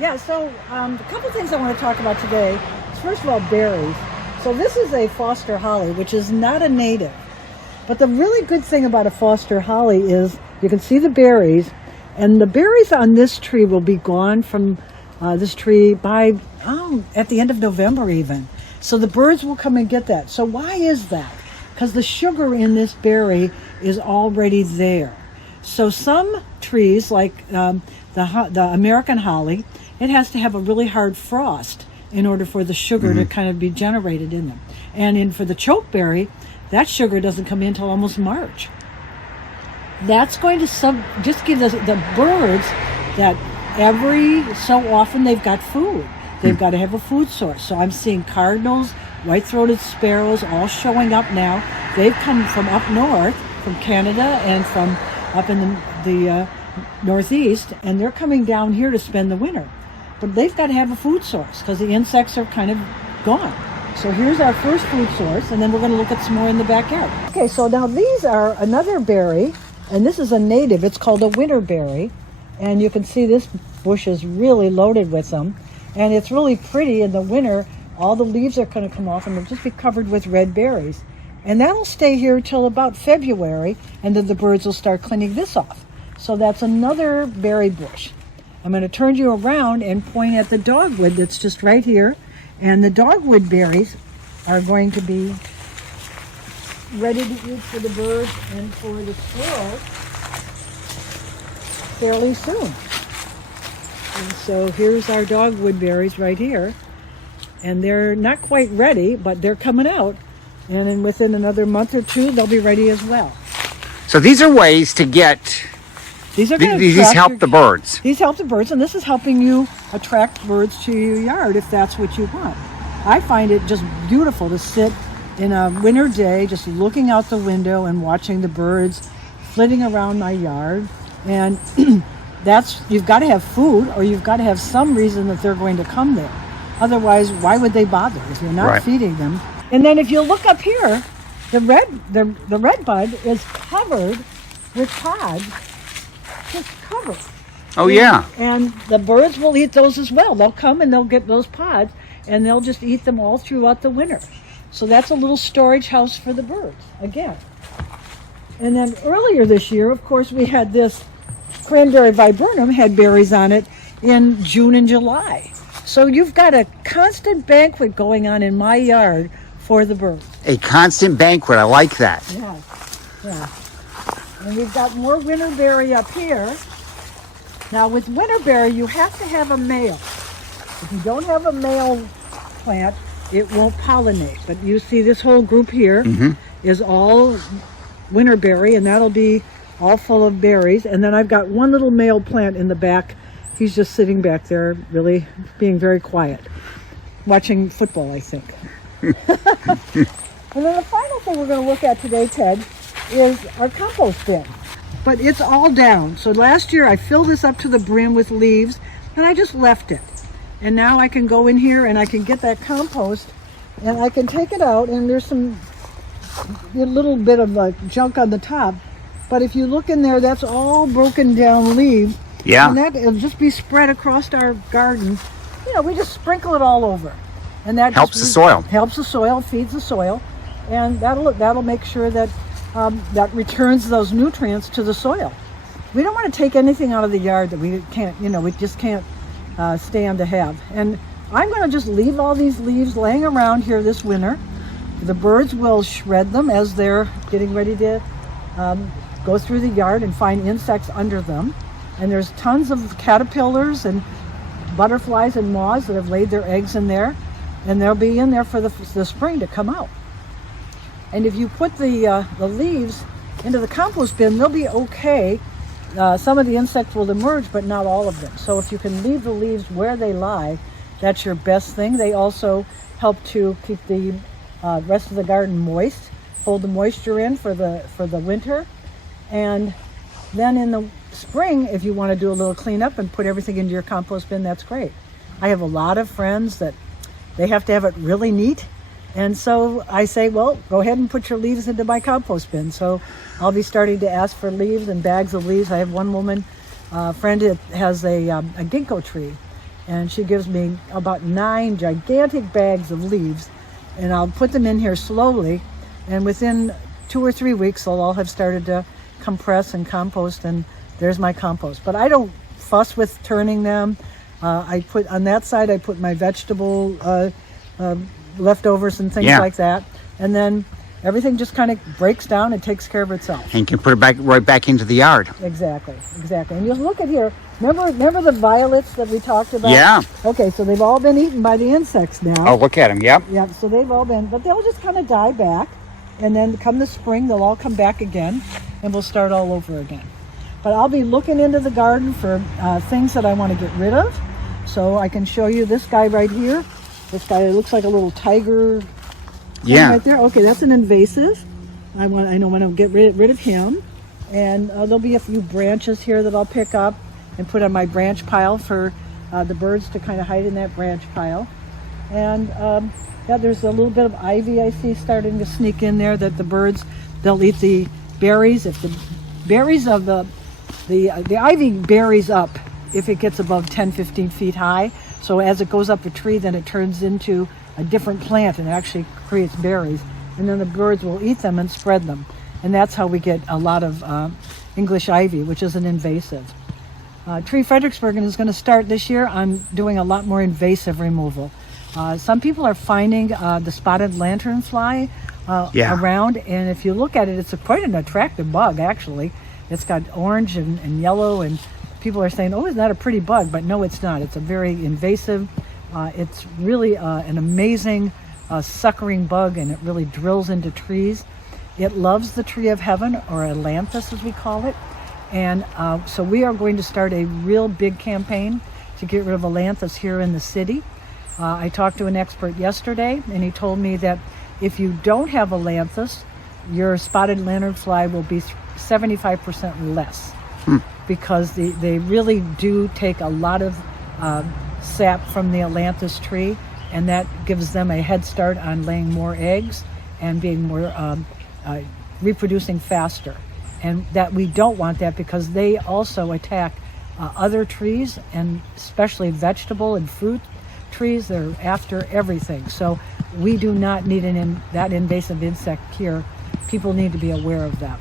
Yeah, so a couple things I want to talk about today is first of all berries. So this is a Foster holly, which is not a native. But the really good thing about a Foster holly is you can see the berries, and the berries on this tree will be gone from this tree by at the end of November even. So the birds will come and get that. So why is that? Because the sugar in this berry is already there. So some trees, like the American holly, it has to have a really hard frost in order for the sugar to kind of be generated in them. And for the chokeberry, that sugar doesn't come in until almost March. That's going to just give the birds that every so often they've got food. They've got to have a food source. So I'm seeing cardinals, white-throated sparrows all showing up now. They've come from up north, from Canada and from up in the northeast, and they're coming down here to spend the winter. But they've got to have a food source because the insects are kind of gone. So here's our first food source, and then we're going to look at some more in the backyard. Okay, so now these are another berry, and this is a native. It's called a winter berry, and you can see this bush is really loaded with them, and it's really pretty in the winter. All the leaves are going to come off, and they'll just be covered with red berries. And that'll stay here till about February, and then the birds will start cleaning this off. So that's another berry bush. I'm going to turn you around and point at the dogwood that's just right here. And the dogwood berries are going to be ready to eat for the birds and for the squirrels fairly soon. And so here's our dogwood berries right here. And they're not quite ready, but they're coming out. And then within another month or two, they'll be ready as well. So these are ways to get... These help the birds. These help the birds, and this is helping you attract birds to your yard if that's what you want. I find it just beautiful to sit in a winter day just looking out the window and watching the birds flitting around my yard. And you've got to have food, or you've got to have some reason that they're going to come there. Otherwise, why would they bother if you're not feeding them? And then if you look up here, the red bud is covered with pods. Just covered. Oh, yeah. And the birds will eat those as well. They'll come and they'll get those pods, and they'll just eat them all throughout the winter. So that's a little storage house for the birds, again. And then earlier this year, of course, we had this cranberry viburnum, had berries on it in June and July. So you've got a constant banquet going on in my yard for the birds. A constant banquet. I like that. Yeah, yeah. And we've got more winterberry up here. Now with winterberry, you have to have a male. If you don't have a male plant, it won't pollinate. But you see this whole group here is all winterberry, and that'll be all full of berries. And then I've got one little male plant in the back. He's just sitting back there, really being very quiet, watching football, I think. And then the final thing we're going to look at today, Ted, is our compost bin. But it's all down. So last year I filled this up to the brim with leaves, and I just left it. And now I can go in here and I can get that compost, and I can take it out, and there's a little bit of junk on the top. But if you look in there, that's all broken down leaves. Yeah. And it'll just be spread across our garden. You know, we just sprinkle it all over. And that helps the soil. Helps the soil, feeds the soil. And that'll make sure that that returns those nutrients to the soil. We don't want to take anything out of the yard that we can't, we just can't stand to have. And I'm going to just leave all these leaves laying around here this winter. The birds will shred them as they're getting ready to go through the yard and find insects under them. And there's tons of caterpillars and butterflies and moths that have laid their eggs in there, and they'll be in there for the spring to come out. And if you put the leaves into the compost bin, they'll be okay. Some of the insects will emerge, but not all of them. So if you can leave the leaves where they lie, that's your best thing. They also help to keep the rest of the garden moist, hold the moisture in for the winter. And then in the spring, if you want to do a little cleanup and put everything into your compost bin, that's great. I have a lot of friends that they have to have it really neat. And so I say, well, go ahead and put your leaves into my compost bin. So I'll be starting to ask for leaves and bags of leaves. I have one woman, friend that has a ginkgo tree. and she gives me about 9 gigantic bags of leaves, and I'll put them in here slowly, and within 2 or 3 weeks they'll all have started to compress and compost, and there's my compost. But I don't fuss with turning them. I put on that side, I put my vegetable leftovers and things like that, and then everything just kind of breaks down and takes care of itself. And you can put it right back into the yard. Exactly. And you'll look at here. Remember the violets that we talked about? Yeah. Okay, so they've all been eaten by the insects now. Oh, look at them. Yep. Yep. So they've all been, but they'll just kind of die back, and then come the spring, they'll all come back again, and we'll start all over again. But I'll be looking into the garden for things that I want to get rid of. So I can show you this guy right here. This guy looks like a little tiger. Right there. Okay, that's an invasive. I want to get rid of him. And there'll be a few branches here that I'll pick up and put on my branch pile for the birds to kind of hide in that branch pile. And there's a little bit of ivy I see starting to sneak in there that the birds, they'll eat the berries. If the berries of the ivy berries up if it gets above 10-15 feet high. So as it goes up a tree, then it turns into a different plant and actually creates berries. And then the birds will eat them and spread them. And that's how we get a lot of English ivy, which is an invasive. Tree Fredericksburg is going to start this year on doing a lot more invasive removal. Some people are finding the spotted lanternfly around, and if you look at it, it's quite an attractive bug, actually. It's got orange and yellow, and people are saying, oh, isn't that a pretty bug? But no, it's not. It's a very invasive. It's really an amazing suckering bug, and it really drills into trees. It loves the tree of heaven, or ailanthus as we call it. And so we are going to start a real big campaign to get rid of ailanthus here in the city. I talked to an expert yesterday, and he told me that if you don't have ailanthus, your spotted lanternfly will be 75% less, because they really do take a lot of sap from the ailanthus tree, and that gives them a head start on laying more eggs and being more reproducing faster. And that we don't want that, because they also attack other trees, and especially vegetable and fruit trees. They're after everything. So we do not need that invasive insect here. People need to be aware of that.